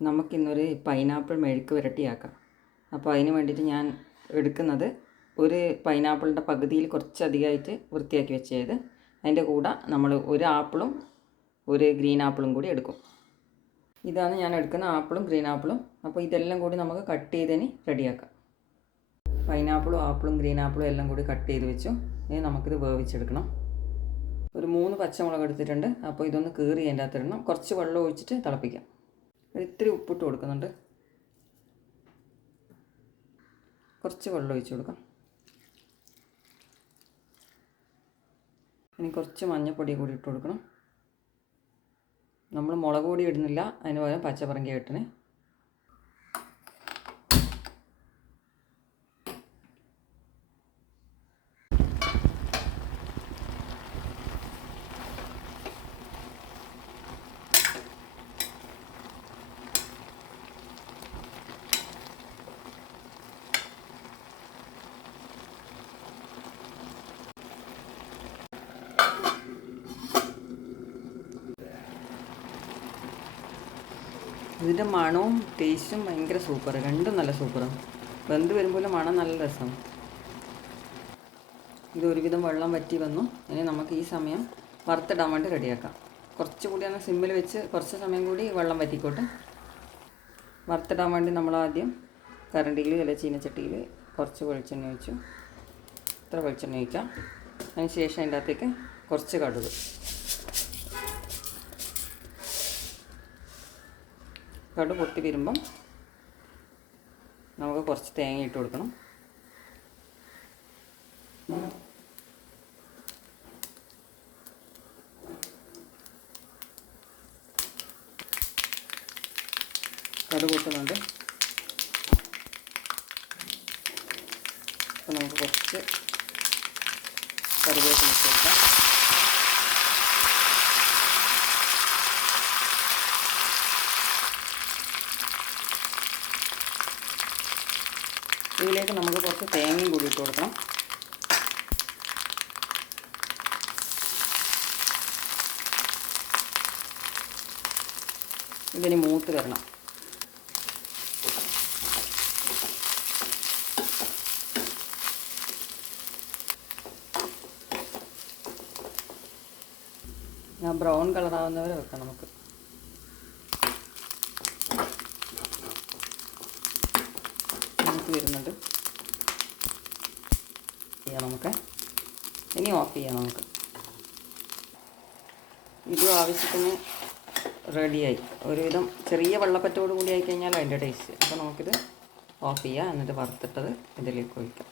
നമുക്കിന്നൊരു പൈനാപ്പിൾ മെഴുക്ക് പുരട്ടിയാക്കാം. അപ്പോൾ അതിന് വേണ്ടിയിട്ട് ഞാൻ എടുക്കുന്നത് ഒരു പൈനാപ്പിളിൻ്റെ പകുതിയിൽ കുറച്ചധികമായിട്ട് വൃത്തിയാക്കി വെച്ചത്. അതിൻ്റെ കൂടെ നമ്മൾ ഒരു ആപ്പിളും ഒരു ഗ്രീൻ ആപ്പിളും കൂടി എടുക്കും. ഇതാണ് ഞാൻ എടുക്കുന്ന ആപ്പിളും ഗ്രീൻ ആപ്പിളും. അപ്പോൾ ഇതെല്ലാം കൂടി നമുക്ക് കട്ട് ചെയ്തതിന് റെഡിയാക്കാം. പൈനാപ്പിളും ആപ്പിളും ഗ്രീൻ ആപ്പിളും എല്ലാം കൂടി കട്ട് ചെയ്ത് വെച്ചു. ഇനി നമുക്കിത് വേവിച്ചെടുക്കണം. ഒരു 3 പച്ചമുളക് എടുത്തിട്ടുണ്ട്. അപ്പോൾ ഇതൊന്ന് കീറി അതിൻ്റെ അകത്തിടണം. കുറച്ച് വെള്ളം ഒഴിച്ചിട്ട് തിളപ്പിക്കാം. ഇത്തിരി ഉപ്പിട്ട് കൊടുക്കുന്നുണ്ട്. കുറച്ച് വെള്ളം ഒഴിച്ച് കൊടുക്കാം. ഇനി കുറച്ച് മഞ്ഞൾപ്പൊടി കൂടി ഇട്ട് കൊടുക്കണം. നമ്മൾ മുളക് പൊടി ഇടുന്നില്ല, അതിന് പകരം പച്ചപ്പറങ്കി ഇട്ടണേ. ഇതിൻ്റെ മണവും ടേസ്റ്റും ഭയങ്കര സൂപ്പർ, രണ്ടും നല്ല സൂപ്പറാണ്. വെന്ത് വരുമ്പോൾ മണം നല്ല രസമാണ്. ഇതൊരുവിധം വെള്ളം വറ്റി വന്നു. ഇനി നമുക്ക് ഈ സമയം വറുത്തിടാൻ വേണ്ടി റെഡിയാക്കാം. കുറച്ചുകൂടി ഒന്ന് സിമ്മിൽ വെച്ച് കുറച്ച് സമയം കൂടി വെള്ളം വറ്റിക്കോട്ടെ. വറുത്തിടാൻ വേണ്ടി നമ്മൾ ആദ്യം കരണ്ടിയിൽ അല്ല ചീനച്ചട്ടിയിൽ കുറച്ച് വെളിച്ചെണ്ണ ഒഴിച്ചു. ഇത്ര വെളിച്ചെണ്ണ ഒഴിക്കാം. അതിന് ശേഷം അതിൻ്റെ അകത്തേക്ക് കുറച്ച് കടുക്, കടുക് പൊട്ടി വരുമ്പം നമുക്ക് കുറച്ച് തേങ്ങ ഇട്ട് കൊടുക്കണം. കടുക് പൊട്ടുന്നുണ്ട്. അപ്പോൾ നമുക്ക് കുറച്ച് കറിവേപ്പില ഇട്ട് കൊടുക്കാം. ഇതിലേക്ക് നമുക്ക് കുറച്ച് തേങ്ങയും കൂടി ഇട്ട് കൊടുക്കണം. ഇതിന് മൂത്ത് വരണം. ബ്രൗൺ കളറാവുന്നവരെ വെക്കാം. നമുക്ക് വരുന്നുണ്ട്. നമുക്ക് ഇനി ഓഫ് ചെയ്യാം. നമുക്ക് ഇതും ആവശ്യത്തിന് റെഡിയായി. ഒരുവിധം ചെറിയ വെള്ളപ്പറ്റോട് കൂടി ആയിക്കഴിഞ്ഞാൽ അതിൻ്റെ ടേസ്റ്റ്. അപ്പോൾ നമുക്കിത് ഓഫ് ചെയ്യാം. എന്നിട്ട് വറുത്തിട്ടത് ഇതിലേക്ക് ഒഴിക്കാം.